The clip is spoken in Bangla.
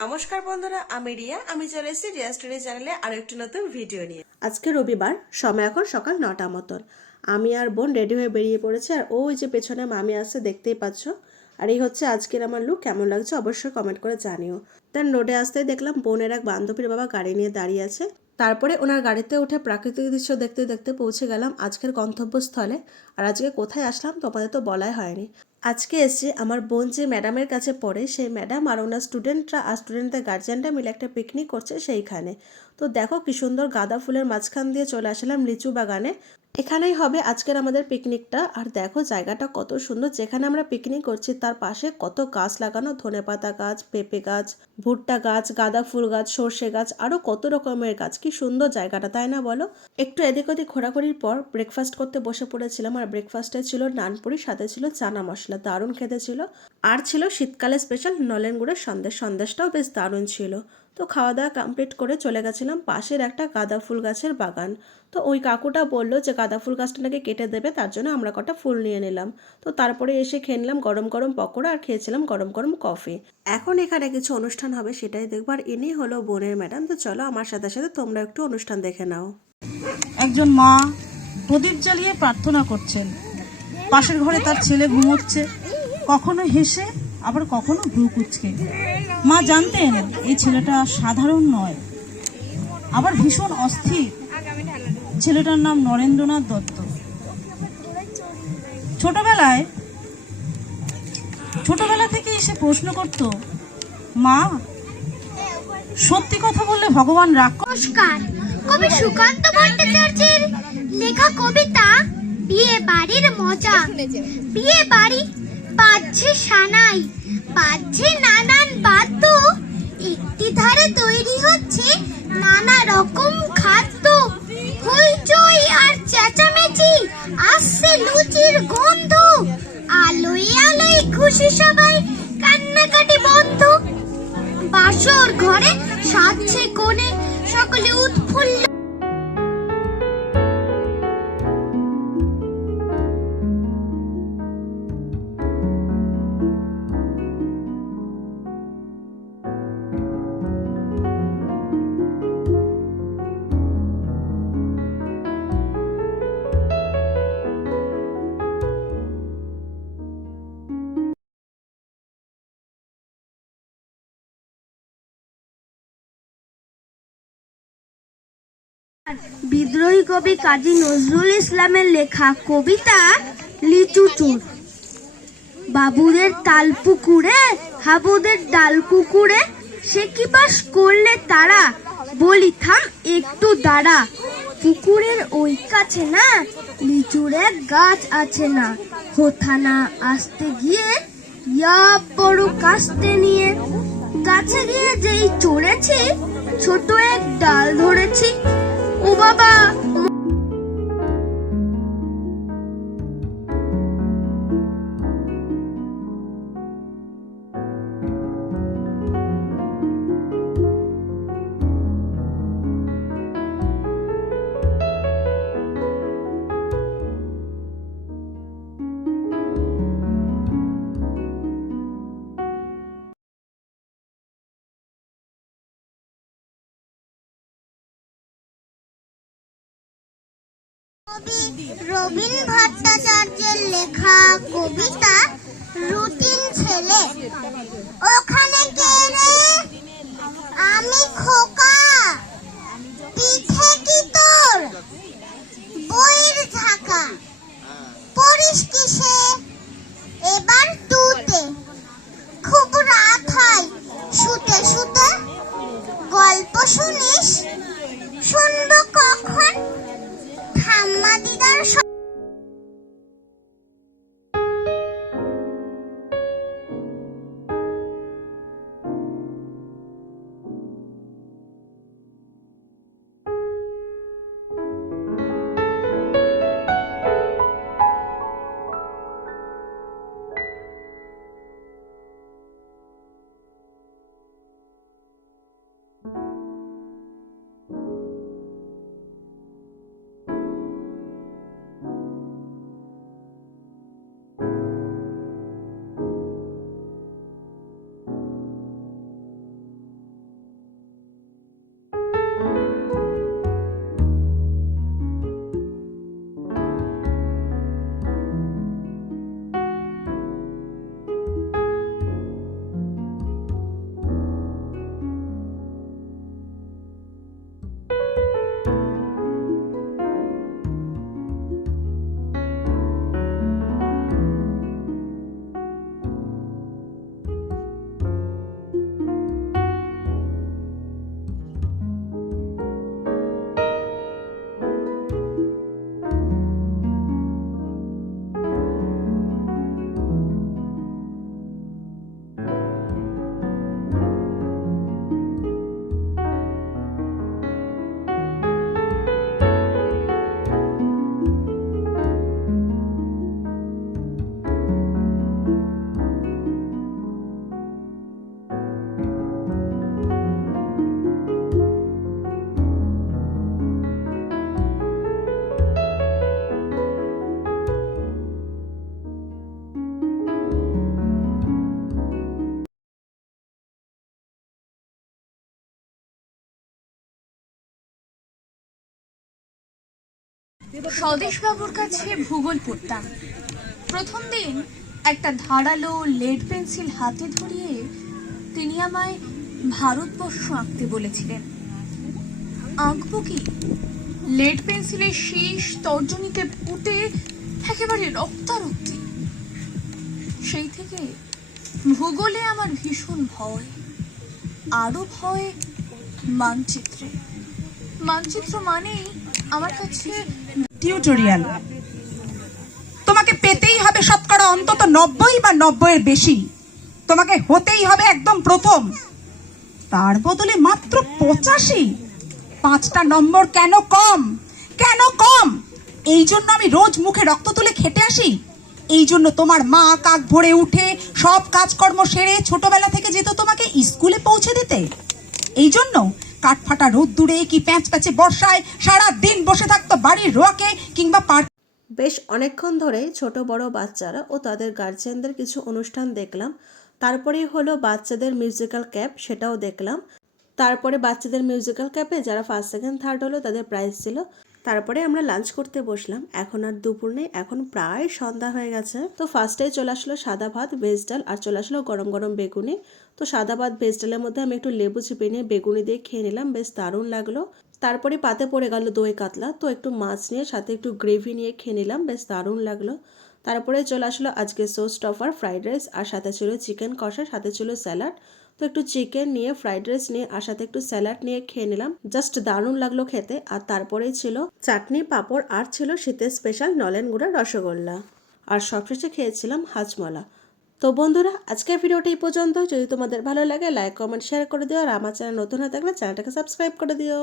নমস্কার বন্ধুরা, আমি রিয়া। আমি চলে এসেছি রিয়া স্টোরি চ্যানেলে আরো একটি নতুন ভিডিও নিয়ে। আজকে রবিবার, সময় এখন সকাল 9টা মতন। আমি আর বোন রেডি হয়ে বেরিয়ে পড়েছে, আর ওই যে পেছনে মামি আসছে দেখতেই পাচ্ছ। আর এই হচ্ছে আজকের আমার লুক। কেমন লাগছে অবশ্যই কমেন্ট করে জানিও। দেন রোডে আসতেই দেখলাম বোনের এক বান্ধবীর বাবা গাড়ি নিয়ে দাঁড়িয়ে আছে। তারপরে ওনার গাড়িতে উঠে প্রাকৃতিক দৃশ্য দেখতে দেখতে পৌঁছে গেলাম আজকের গন্তব্যস্থলে। আর আজকে কোথায় আসলাম তোমাদের তো বলাই হয়নি। আজকে এসে আমার বোন যে ম্যাডামের কাছে পড়ে, সেই ম্যাডাম আর ওনার স্টুডেন্টরা আর স্টুডেন্টদের গার্জিয়ানরা মিলে একটা পিকনিক করছে সেইখানে। তো দেখো কি সুন্দর গাঁদা ফুলের মাঝখান দিয়ে চলে আসলাম লিচু বাগানে। এখানেই হবে আজকের আমাদের পিকনিকটা। আর দেখো জায়গাটা কত সুন্দর, যেখানে আমরা পিকনিক করছি তার পাশে কত গাছ লাগানো, ধনেপাতা গাছ, পেঁপে গাছ, ভুট্টা গাছ, গাঁদা ফুল গাছ, সর্ষে গাছ, আরো কত রকমের গাছ। কি সুন্দর জায়গাটা, তাই না বলো? একটু এদিক ওদিক ঘোরাঘুরির পর ব্রেকফাস্ট করতে বসে পড়েছিলাম। আর ব্রেকফাস্টে ছিল নানপুরি, সাথে ছিল চানা মশলা, দারুণ খেতে ছিল। আর ছিল শীতকালে স্পেশাল নলেন গুড়ের সন্দেশ, সন্দেশটাও বেশ দারুণ ছিল। তো খাওয়া দাওয়া কমপ্লিট করে চলে গেছিলাম পাশের একটা গাঁদা ফুল গাছের বাগান। তো ওই কাকুটা বললো যে গাঁদা ফুল গাছটা নাকি কেটে দেবে, তার জন্য আমরা কটা ফুল নিয়ে নিলাম। তো তারপরে এসে খেয়ে নিলাম গরম গরম পকোড়া, আর খেয়েছিলাম গরম গরম কফি। এখন এখানে কিছু অনুষ্ঠান হবে, সেটাই দেখবার। ইনি হলো বোনের ম্যাডাম। তো চলো আমার সাথে সাথে তোমরা একটু অনুষ্ঠান দেখে নাও। একজন মা প্রদীপ জ্বালিয়ে প্রার্থনা করছেন। পাশের ঘরে তার ছেলে ঘুমোচ্ছে, কখনো হেসে আবার কখনো ভ্রু কুঁচকে। মা জানতেন এই ছেলেটা সাধারণ নয়, আবার ভীষণ অস্থির। ছেলেটার নাম নরেন্দ্রনাথ দত্ত। ছোটবেলা থেকে এসে প্রশ্ন করত, মা সত্যি কথা বললে ভগবান রাগ করে? নমস্কার, কবি সুকান্ত ভট্টাচার্যের লেখা কবিতা বিয়ে বাড়ির মজা। বিয়ে বাড়ি বাজছে সানাই, বাজছে নানান বাদ্য, একটি ধারে তৈরি হচ্ছে নানা রকম খাদ্য। হইচই আর চেঁচামেচি, আসছে লুচির গন্ধ, আলোয় আলোয় খুশি সবাই, কান্নাকাটি বন্ধ। বাসর ঘরে সাজছে কোণে, সকলে উৎফুল্ল। বিদ্রোহী কবি কাজী নজরুল ইসলামের লেখা কবিতা লিচু চোর। বাবুদের তাল পুকুরে, হাবুদের ডাল কুকুরে, সে কি বাস করলে তারা, বলি থাম একটু দাঁড়া। পুকুরের ওই কাছে না লিচুর এক গাছ আছে না, হোথানা আসতে গিয়ে ইয়া বড় কাস্তে নিয়ে, গাছে গিয়ে যেই চড়েছি ছোট এক ডাল ধরেছি। ও বাবা, রবীন ভট্টাচার্যের লেখা কবিতা রুটিন ছেলে। ওখানে কে রে? আমি খোকা, পিঠে কি তোর বইয়ের ঢাকা, পড়িস কিসে এবার তুতে, খুব রাত হয় শুতে শুতে, গল্প শুনিস শুনবো কখন, ঠাম্মা দিদার স্বদেশবাবুর কাছে ভূগোল পড়তাম। প্রথম দিন একটা ধারালো লেড পেন্সিল হাতে ধরিয়ে তিনি আমায় ভারতবর্ষ আঁকতে বলেছিলেন। আঁকবো কি? লেড পেন্সিলের শীষ তর্জনীতে পুঁতে একেবারে রক্তারক্তি। সেই থেকে ভূগোলে আমার ভীষণ ভয়, আরো ভয় মানচিত্রে। মানচিত্র মানেই আমার কাছে টিউটোরিয়াল। তোমাকে পেতেই হবে শতকরা অন্তত 90 বা 90-এর বেশি। তোমাকে হতেই হবে একদম প্রথম। তার বদলে মাত্র 85। 5টা নম্বর কেন কম? কেন কম? এই জন্য আমি রোজ মুখে রক্ত তুলে খেটে আসি। এই জন্য তোমার মা কাক ভোরে উঠে সব কাজকর্ম সেরে ছোটবেলা থেকে যেত তোমাকে স্কুলে পৌঁছে দিতে। এই জন্য কাঠফাটা রোদ্দুরে কি প্যাঁচ প্যাঁচে বর্ষায় সারা দিন বসে থাকতো বাড়ির রোয়াকে কিংবা বেশ অনেকক্ষণ ধরে ছোট বড় বাচ্চারা ও তাদের গার্জিয়ানদের কিছু অনুষ্ঠান দেখলাম। তারপরেই হলো বাচ্চাদের মিউজিক্যাল ক্যাপ, সেটাও দেখলাম। তারপরে বাচ্চাদের মিউজিক্যাল ক্যাপে যারা ফার্স্ট সেকেন্ড থার্ড হলো তাদের প্রাইজ ছিল। তারপরে আমরা লাঞ্চ করতে বসলাম। এখন আর দুপুর নেই, এখন প্রায় সন্ধ্যা হয়ে গেছে। তো ফার্স্টেই চলে আসলো সাদা ভাত, ভেজ ডাল, আর চলে আসলো গরম গরম বেগুনি। তো সাদা ভাত ভেজ ডালের মধ্যে আমি একটু লেবু চিপে নিয়ে বেগুনি দিয়ে খেয়ে নিলাম, বেশ দারুণ লাগলো। তারপরে পাতে পড়ে গেল দই কাতলা, তো একটু মাছ নিয়ে সাথে একটু গ্রেভি নিয়ে খেয়ে নিলাম, বেশ দারুণ লাগলো। তারপরে চলে আসলো আজকে সস স্টফার ফ্রাইড রাইস, আর সাথে ছিল চিকেন কষা, সাথে ছিল স্যালাড। তো একটু চিকেন নিয়ে ফ্রাইড রাইস নিয়ে আর সাথে একটু স্যালাড নিয়ে খেয়ে নিলাম, জাস্ট দারুণ লাগলো খেতে। আর তারপরেই ছিল চাটনি, পাঁপড়, আর ছিল শীতের স্পেশাল নলেন গুড়ের রসগোল্লা, আর সবশেষে খেয়েছিলাম হাজমলা। তো বন্ধুরা, আজকের ভিডিওটি এই পর্যন্ত। যদি তোমাদের ভালো লাগে লাইক কমেন্ট শেয়ার করে দিও, আর আমার চ্যানেল নতুন হয়ে থাকলে চ্যানেলটাকে সাবস্ক্রাইব করে দিও।